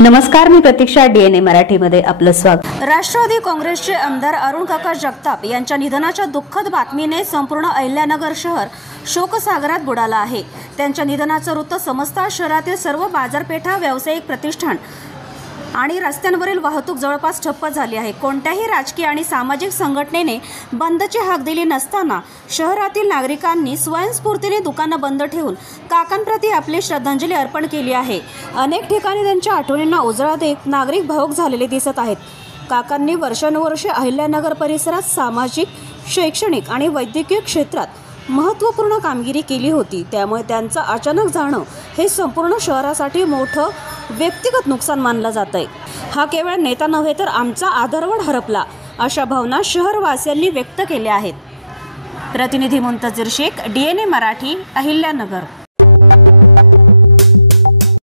नमस्कार, मी प्रतीक्षा. DNA मराठीमध्ये आपलं स्वागत. राष्ट्रवादी काँग्रेसचे आमदार अरुण काका जगताप यांच्या निधनाच्या दुःखद बातमीने संपूर्ण अहिल्यानगर शहर शोकसागरात बुडालं आहे. त्यांच्या निधनाचं वृत्त समजता शहरातील सर्व बाजारपेठा, व्यावसायिक प्रतिष्ठान आणि रस्त्यांवरील वाहतूक जवळपास ठप्प झाली आहे. कोणत्याही राजकीय आणि सामाजिक संघटनेने बंदची हाक दिली नसताना शहरातील नागरिकांनी स्वयंस्फूर्तीने दुकानं बंद ठेवून काकांप्रती आपली श्रद्धांजली अर्पण केली आहे. अनेक ठिकाणी त्यांच्या आठवणींना उजाळा देत नागरिक भावुक झालेले दिसत आहेत. काकांनी वर्षानुवर्षे अहिल्यानगर परिसरात सामाजिक, शैक्षणिक आणि वैद्यकीय क्षेत्रात महत्त्वपूर्ण कामगिरी केली होती. त्यामुळे त्यांचं अचानक जाणं हे संपूर्ण शहरासाठी मोठं व्यक्तिगत नुकसान मानलं जात आहे. हा केवळ नेता नव्हे तर आमचा आदरवड हरपला, अशा भावना शहरवासियांनी व्यक्त केल्या आहेत. प्रतिनिधी मुंतजीर शेख, DNA मराठी, अहिल्यानगर.